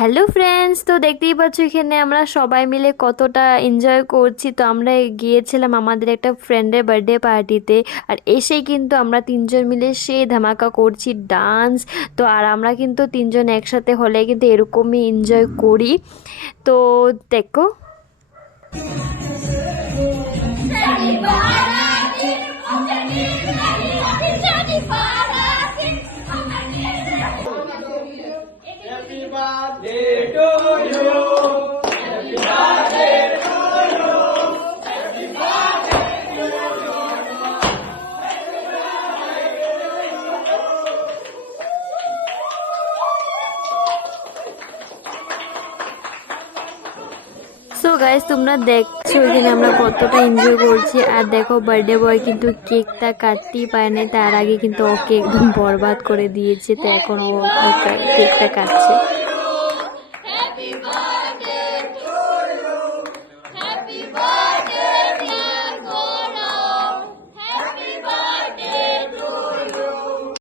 Hello friends, তো দেখতেই পাচ্ছ এখানে আমরা সবাই মিলে কতটা এনজয় করছি। তো আমরা গিয়েছিলাম আমাদের একটা ফ্রেন্ডের বার্থডে পার্টিতে, আর এসেই কিন্তু আমরা তিনজন মিলে সেই ধামাকা করছি ডান্স। তো আর আমরা কিন্তু তিনজন একসাথে হলে কিন্তু এরকমই এনজয় করি। তো দেখো, সো গাইস তোমরা দেখছো এখানে আমরা কতটা এনজয় করছি। আর দেখো বার্থডে বয় কিন্তু কেকটা কাটতেই পারে না, তার আগে কিন্তু ওকে একদম বরবাদ করে দিয়েছে। তো এখন ও কেকটা কাটছে।